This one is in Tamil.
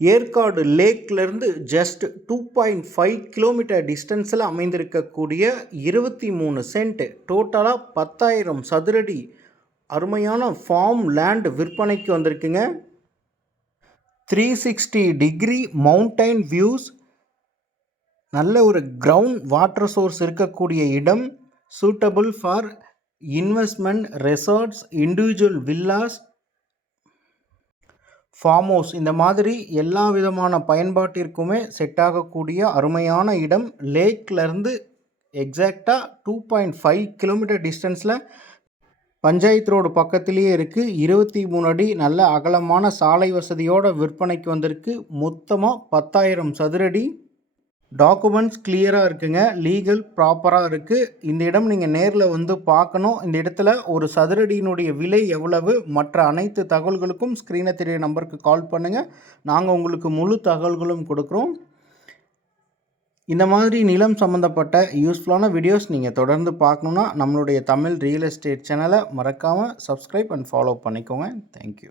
ஏற்காடு லேக்லேருந்து ஜஸ்ட் 2.5 கிலோமீட்டர் டிஸ்டன்ஸில் அமைந்திருக்கக்கூடிய 23 சென்ட் டோட்டலாக 10,000 சதுரடி அருமையான ஃபார்ம் லேண்ட் விற்பனைக்கு வந்திருக்குங்க. 360 டிகிரி மவுண்டைன் வியூஸ், நல்ல ஒரு கிரவுண்ட் வாட்டர் சோர்ஸ் இருக்கக்கூடிய இடம், suitable for investment, resorts, individual villas, farm house, இந்த மாதிரி எல்லா விதமான பயன்பாட்டிற்குமே செட் ஆகக்கூடிய அருமையான இடம். லேக்லேருந்து எக்ஸாக்டாக 2.5 கிலோமீட்டர் டிஸ்டன்ஸில் பஞ்சாயத்து ரோடு பக்கத்துலேயே இருக்குது. 23 அடி நல்ல அகலமான சாலை வசதியோடு விற்பனைக்கு வந்திருக்கு. மொத்தமாக 10,000 சதுரடி. டாக்குமெண்ட்ஸ் கிளியராக இருக்குங்க, லீகல் ப்ராப்பராக இருக்குது. இந்த இடம் நீங்கள் நேரில் வந்து பார்க்கணும். இந்த இடத்துல ஒரு சதுரடியினுடைய விலை எவ்வளவு, மற்ற அனைத்து தகவல்களுக்கும் ஸ்க்ரீனை தெரிய நம்பருக்கு கால் பண்ணுங்கள். நாங்கள் உங்களுக்கு முழு தகவல்களும் கொடுக்குறோம். இந்த மாதிரி நிலம் சம்மந்தப்பட்ட யூஸ்ஃபுல்லான வீடியோஸ் நீங்கள் தொடர்ந்து பார்க்கணுன்னா நம்மளுடைய தமிழ் ரியல் எஸ்டேட் சேனலை மறக்காமல் சப்ஸ்கிரைப் அண்ட் ஃபாலோ பண்ணிக்கோங்க. தேங்க்யூ.